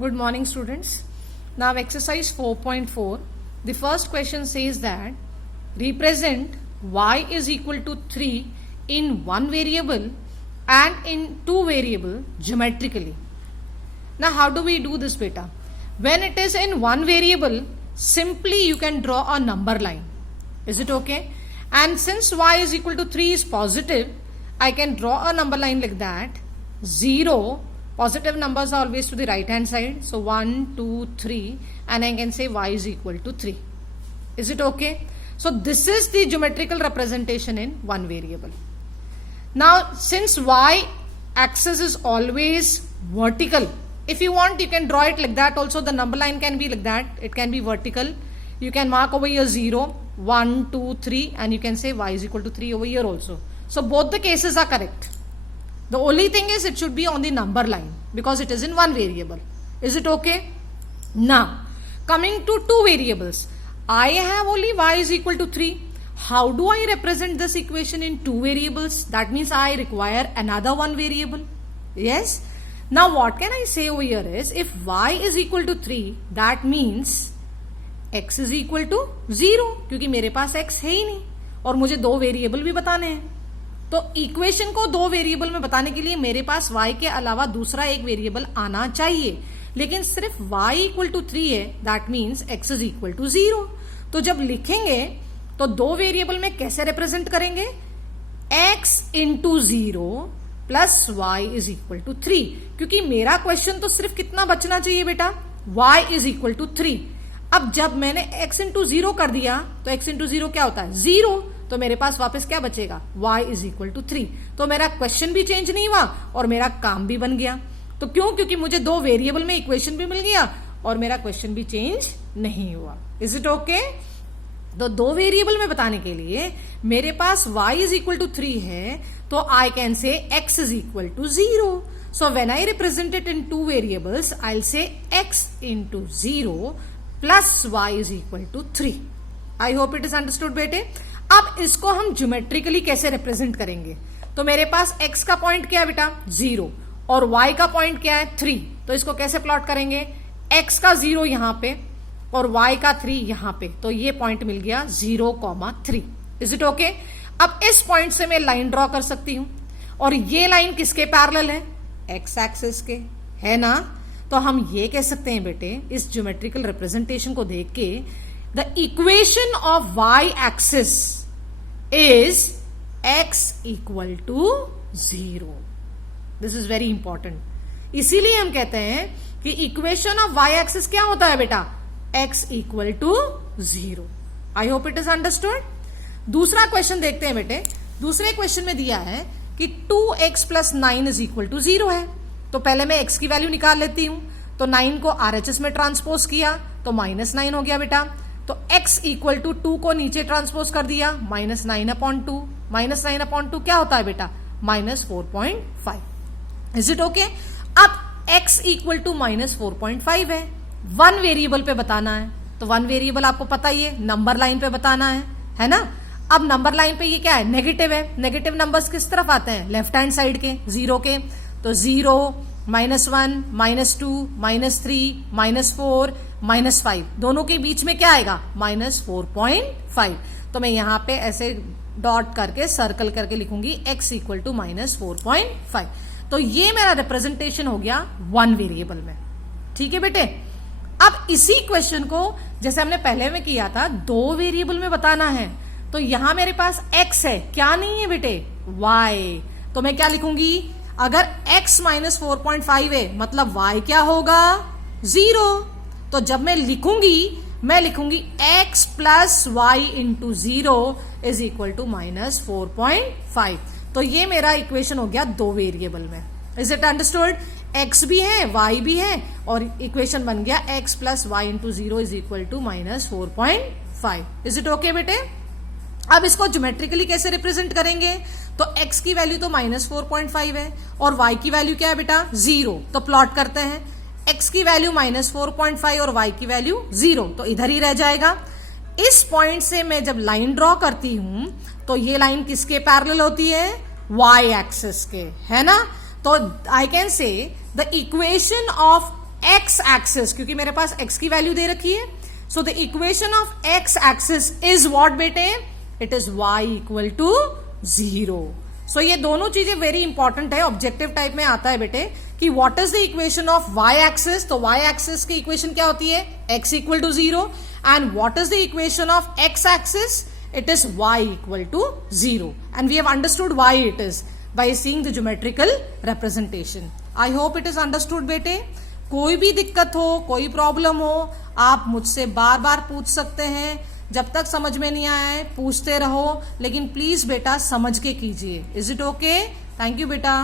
Good morning, students. Now exercise 4.4. The first question says that represent y is equal to 3 in one variable and in two variable geometrically. Now how do we do this, beta? When it is in one variable, simply you can draw a number line. Is it okay? And since y is equal to 3 is positive, I can draw a number line like that. 0, positive numbers are always to the right hand side. So 1, 2, 3 and I can say y is equal to 3. Is it okay? So this is the geometrical representation in one variable. Now since y axis is always vertical, if you want you can draw it like that also. The number line can be like that. It can be vertical. You can mark over here 0, 1, 2, 3 and you can say y is equal to 3 over here also. So both the cases are correct. The only thing is it should be on the number line because it is in one variable. Is it okay? Now, coming to two variables. I have only y is equal to 3. How do I represent this equation in two variables? That means I require another one variable. Yes? Now what can I say over here is if y is equal to 3, that means x is equal to 0 क्योंकि मेरे पास x है ही नहीं और मुझे दो variable भी बताने हैं. तो इक्वेशन को दो वेरिएबल में बताने के लिए मेरे पास y के अलावा दूसरा एक वेरिएबल आना चाहिए, लेकिन सिर्फ y इक्वल टू 3 है. That means x is equal to 0. तो जब लिखेंगे तो दो वेरिएबल में कैसे रिप्रेजेंट करेंगे? x into 0 plus y is equal to 3. क्योंकि मेरा क्वेश्चन तो सिर्फ कितना बचना चाहिए बेटा? y is equal to 3. अब जब मैंने x इंटू 0 कर दिया तो x इंटू 0 क्या होता है? 0. तो मेरे पास वापस क्या बचेगा? y is equal to 3. तो मेरा क्वेश्चन भी चेंज नहीं हुआ और मेरा काम भी बन गया. तो क्यों? क्योंकि मुझे दो वेरिएबल में इक्वेशन भी मिल गया और मेरा क्वेश्चन भी चेंज नहीं हुआ. Is it okay? तो दो वेरिएबल में बताने के लिए मेरे पास y इज इक्वल टू 3 है तो I can say x is equal to 0. So when I represent it in two variables I will say x into 0 plus y is equal to 3. I hope it is understood बेटे. अब इसको हम geometrically कैसे represent करेंगे? तो मेरे पास x का point क्या है बेटा? 0 और y का पॉइंट क्या है? 3. तो इसको कैसे प्लॉट करेंगे? x का 0 यहां पे और y का 3 यहां पे. तो ये पॉइंट मिल गया 0,3. Is it okay? अब इस पॉइंट से मैं लाइन ड्रॉ कर सकती हूं और ये लाइन किसके पैरेलल है? x एक्सिस के, है ना? तो हम ये कह सकते हैं बेटे इस ज्योमेट्रिकल रिप्रेजेंटेशन को देख के the equation of y axis is x equal to 0. This is very important. इसीलिए हम कहते हैं कि इक्वेशन ऑफ y एक्सिस क्या होता है बेटा? x equal to 0. I hope it is understood. दूसरा क्वेश्चन देखते हैं बेटे. दूसरे क्वेश्चन में दिया है कि 2x plus 9 is equal to 0 है. तो पहले मैं x की वैल्यू निकाल लेती हूं. तो 9 को RHS में ट्रांसपोज किया तो -9 हो गया बेटा. तो x इक्वल टू 2 को नीचे ट्रांसपोज कर दिया -9/2. -9/2 क्या होता है बेटा? -4.5. Is it okay? अब x इक्वल टू -4.5 है. वन वेरिएबल पे बताना है तो वन वेरिएबल आपको पता ही है, नंबर लाइन पे बताना है ना? अब नंबर लाइन पे ये क्या है? नेगेटिव है. नेगेटिव नंबर्स किस तरफ आते हैं? लेफ्ट हैंड साइड के, 0 के. तो 0, -1, -2, -3, -4, -5 दोनों के बीच में क्या आएगा? -4.5. तो मैं यहां पे ऐसे डॉट करके सर्कल करके लिखूंगी x इक्वल टू -4.5. तो ये मेरा रिप्रेजेंटेशन हो गया वन वेरिएबल में. ठीक है बेटे. अब इसी क्वेश्चन को जैसे हमने पहले में किया था दो वेरिएबल में बताना है. तो यहां मेरे पास x है, क्या नहीं है बेटे? y. तो मैं क्या लिखूंगी? अगर x -4.5 है मतलब y क्या होगा? 0. तो जब मैं लिखूंगी x plus y into 0 is equal to -4.5. तो ये मेरा इक्वेशन हो गया दो वेरिएबल में. Is it understood? x भी है y भी है और इक्वेशन बन गया x plus y into 0 is equal to -4.5. Is it okay बेटे? अब इसको ज्योमेट्रिकली कैसे रिप्रेजेंट करेंगे? तो x की वैल्यू तो -4.5 है और y की वैल्यू क्या है बेटा? 0. तो प्लॉट करते हैं. x की वैल्यू -4.5 और y की वैल्यू 0. तो इधर ही रह जाएगा. इस पॉइंट से मैं जब लाइन ड्रॉ करती हूं तो ये लाइन किसके पैरेलल होती है? y एक्सिस के, है ना? तो I can say the equation of x axis, क्योंकि मेरे पास एक्स की वैल्यू दे रखी है, so the equation of x axis is what बेटे, it is y equal to 0. So ये दोनों चीजें वेरी इंपॉर्टेंट है, ऑब्जेक्टिव टाइप में आता है बेटे कि what is the equation of y axis. तो y एक्सिस की इक्वेशन क्या होती है, x equal to 0, and what is the equation of x axis, it is y equal to 0, and we have understood why it is by seeing the geometrical representation. I hope it is understood बेटे. कोई भी दिक्कत हो, कोई problem हो, आप मुझसे बार बार पूछ सकते हैं. जब तक समझ में नहीं आया है पूछते रहो, लेकिन प्लीज बेटा समझ के कीजिए. Is it okay? Thank you बेटा.